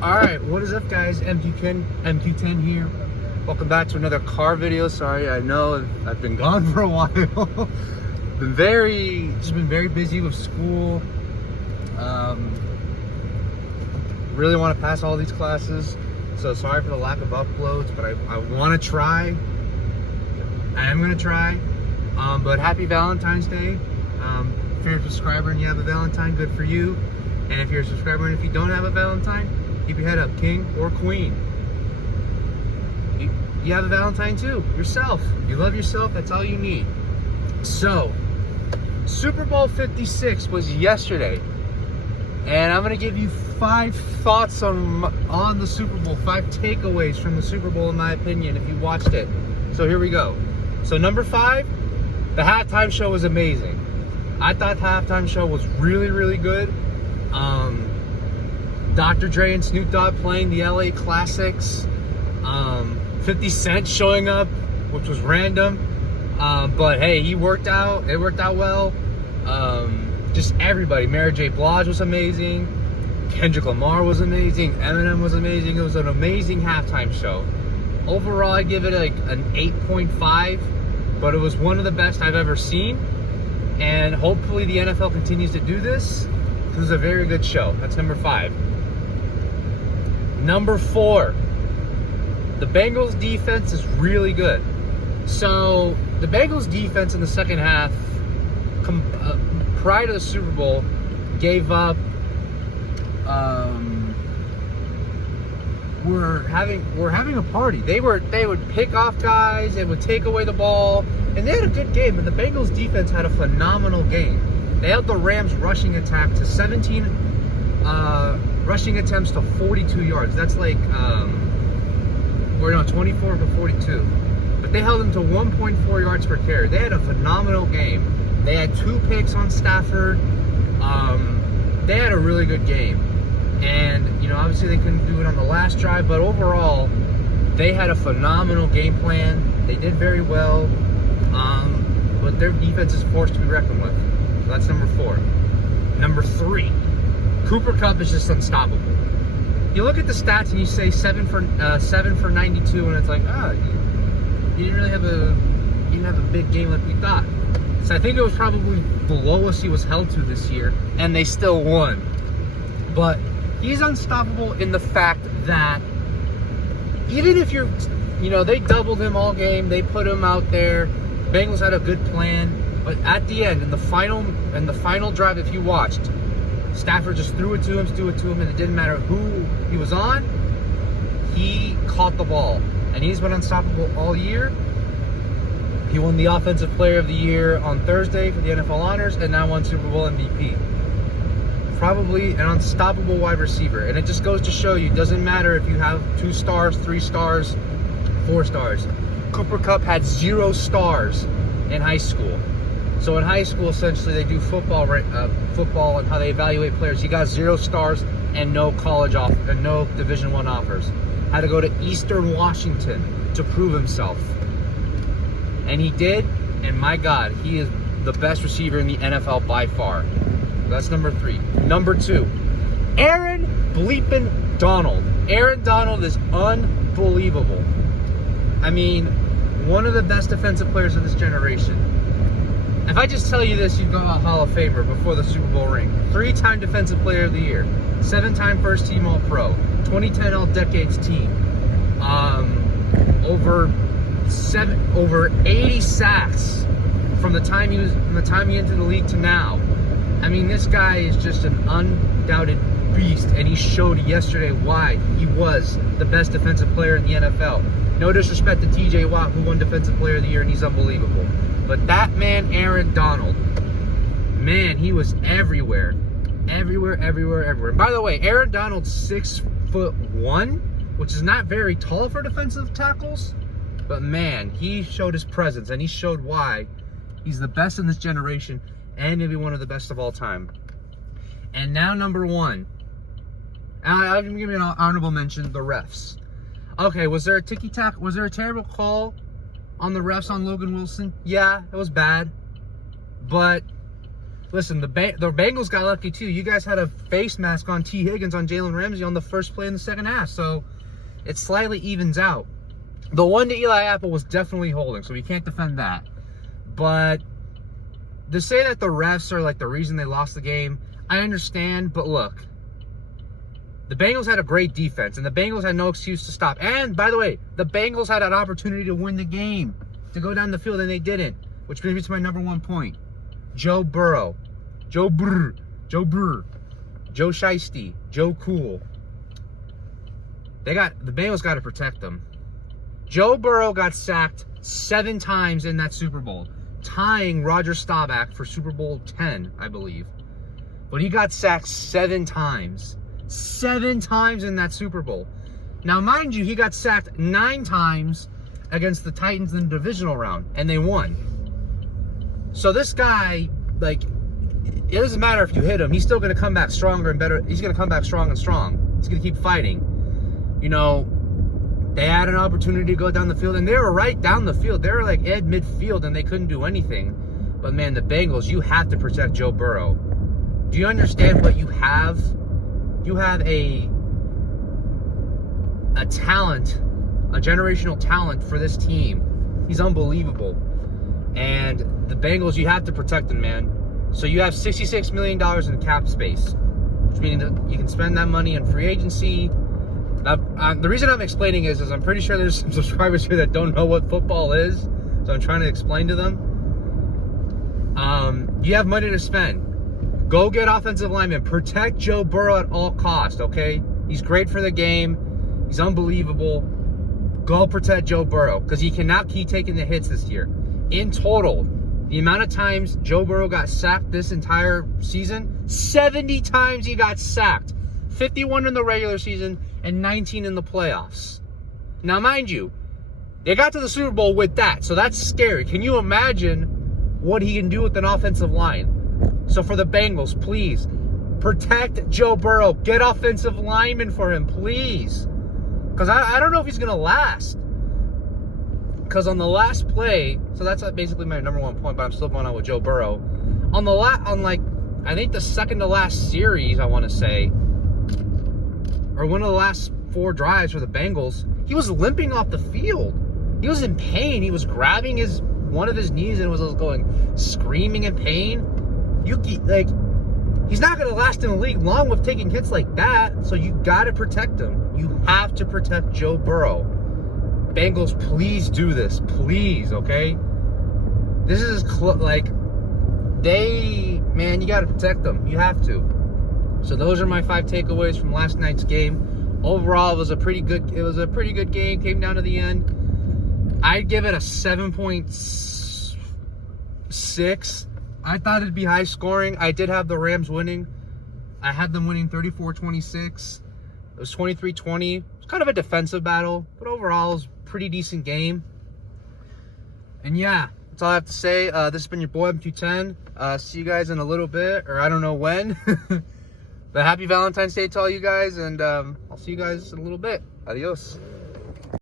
Alright, what is up guys? MQ10 here. Welcome back to another car video. Sorry, I know I've been gone for a while. been very busy with school. Really want to pass all these classes. So sorry for the lack of uploads, but I want to try. I am going to try. But happy Valentine's Day. If you're a subscriber and you have a Valentine, good for you. And if you're a subscriber and if you don't have a Valentine, keep your head up, king or queen. You have a Valentine too, yourself. You love yourself, that's all you need. So, Super Bowl 56 was yesterday. And I'm gonna give you 5 thoughts on the Super Bowl, 5 takeaways from the Super Bowl in my opinion, if you watched it. So here we go. So number 5, the halftime show was amazing. I thought the halftime show was really good. Dr. Dre and Snoop Dogg playing the LA classics. 50 Cent showing up, which was random. But hey, it worked out well. Just everybody. Mary J. Blige was amazing. Kendrick Lamar was amazing. Eminem was amazing. It was an amazing halftime show. Overall, I give it like an 8.5, but it was one of the best I've ever seen. And hopefully the NFL continues to do this. This is a very good show. That's number 5. Number 4, the Bengals defense is really good. So the Bengals defense in the second half, prior to the Super Bowl, gave up. We're having a party. They would pick off guys. They would take away the ball, and they had a good game. And the Bengals defense had a phenomenal game. They held the Rams rushing attack to 17 rushing attempts to 42 yards. That's like 24 to 42. But they held them to 1.4 yards per carry. They had a phenomenal game. They had 2 picks on Stafford. They had a really good game. And, obviously they couldn't do it on the last drive, but overall, they had a phenomenal game plan. They did very well. But their defense is forced to be reckoned with. So that's number 4. Number 3, Cooper Kupp is just unstoppable. You look at the stats and you say 7 for 92, and it's like, you didn't have a big game like we thought. So I think it was probably the lowest he was held to this year, and they still won. But he's unstoppable in the fact that even if they doubled him all game, they put him out there. Bengals had a good plan, but at the end, in the final drive, if you watched, Stafford just threw it to him, and it didn't matter who he was on. He caught the ball, and he's been unstoppable all year. He won the Offensive Player of the Year on Thursday for the NFL Honors, and now won Super Bowl MVP. Probably an unstoppable wide receiver, and it just goes to show you, it doesn't matter if you have 2 stars, 3 stars, 4 stars. Cooper Kupp had 0 stars in high school. So in high school, essentially, they do football and how they evaluate players. He got 0 stars and no college and no Division I offers. Had to go to Eastern Washington to prove himself, and he did. And my God, he is the best receiver in the NFL by far. That's number 3. Number 2, Aaron bleeping Donald. Aaron Donald is unbelievable. I mean, one of the best defensive players of this generation. If I just tell you this, you'd go a Hall of Famer before the Super Bowl ring. 3-time Defensive Player of the Year. 7-time First Team All-Pro. 2010 All-Decades Team. Over 80 sacks from the time he entered the league to now. I mean, this guy is just an undoubted beast, and he showed yesterday why he was the best defensive player in the NFL. No disrespect to TJ Watt, who won Defensive Player of the Year, and he's unbelievable. But that man, Aaron Donald, man, he was everywhere. Everywhere. And by the way, Aaron Donald's 6'1", which is not very tall for defensive tackles. But man, he showed his presence, and he showed why he's the best in this generation and maybe one of the best of all time. And now number 1. I'll give you an honorable mention, the refs. Okay, was there a ticky-tack? Was there a terrible call on the refs on Logan Wilson? Yeah, it was bad. But Listen, the Bengals got lucky too. You guys had a face mask on T. Higgins on Jalen Ramsey on the first play in the second half, so it slightly evens out. The one to Eli Apple was definitely holding, so we can't defend that. But to say that the refs are like the reason they lost the game, I understand, but look, the Bengals had a great defense, and the Bengals had no excuse to stop. And, by the way, the Bengals had an opportunity to win the game, to go down the field, and they didn't, which brings me to my number one point. Joe Burrow. Joe Brr. Joe Brr. Joe Shiesty. Joe Cool. The Bengals got to protect them. Joe Burrow got sacked 7 times in that Super Bowl, tying Roger Staubach for Super Bowl 10, I believe. But he got sacked 7 times. 7 times in that Super Bowl. Now, mind you, he got sacked 9 times against the Titans in the divisional round, and they won. So this guy, like, it doesn't matter if you hit him. He's still going to come back stronger and better. He's going to come back strong and strong. He's going to keep fighting. You know, they had an opportunity to go down the field, and they were right down the field. They were like at midfield, and they couldn't do anything. But, man, the Bengals, you have to protect Joe Burrow. Do you understand what you have? You have a talent, a generational talent for this team. He's unbelievable. And the Bengals, you have to protect them, man. So you have $66 million in cap space, which means that you can spend that money in free agency. The reason I'm explaining is I'm pretty sure there's some subscribers here that don't know what football is, so I'm trying to explain to them. You have money to spend. Go get offensive linemen. Protect Joe Burrow at all costs, okay? He's great for the game. He's unbelievable. Go protect Joe Burrow, because he cannot keep taking the hits this year. In total, the amount of times Joe Burrow got sacked this entire season, 70 times he got sacked. 51 in the regular season and 19 in the playoffs. Now, mind you, they got to the Super Bowl with that, so that's scary. Can you imagine what he can do with an offensive line? So for the Bengals, please, protect Joe Burrow. Get offensive linemen for him, please. Because I don't know if he's going to last. Because on the last play, so that's basically my number one point, but I'm still going on with Joe Burrow. I think the second to last series, I want to say, or one of the last 4 drives for the Bengals, he was limping off the field. He was in pain. He was grabbing one of his knees and was going screaming in pain. He's not going to last in the league long with taking hits like that, so you got to protect him. You have to protect Joe Burrow. Bengals, please do this. Please, okay? This is man, you got to protect them. You have to. So those are my 5 takeaways from last night's game. Overall, it was a pretty good game. Came down to the end. I'd give it a 7.6. I thought it'd be high scoring. I did have the Rams winning. I had them winning 34-26. It was 23-20. It was kind of a defensive battle, but overall, it was a pretty decent game. And yeah, that's all I have to say. This has been your boy, M210. See you guys in a little bit, or I don't know when. But happy Valentine's Day to all you guys, and I'll see you guys in a little bit. Adios.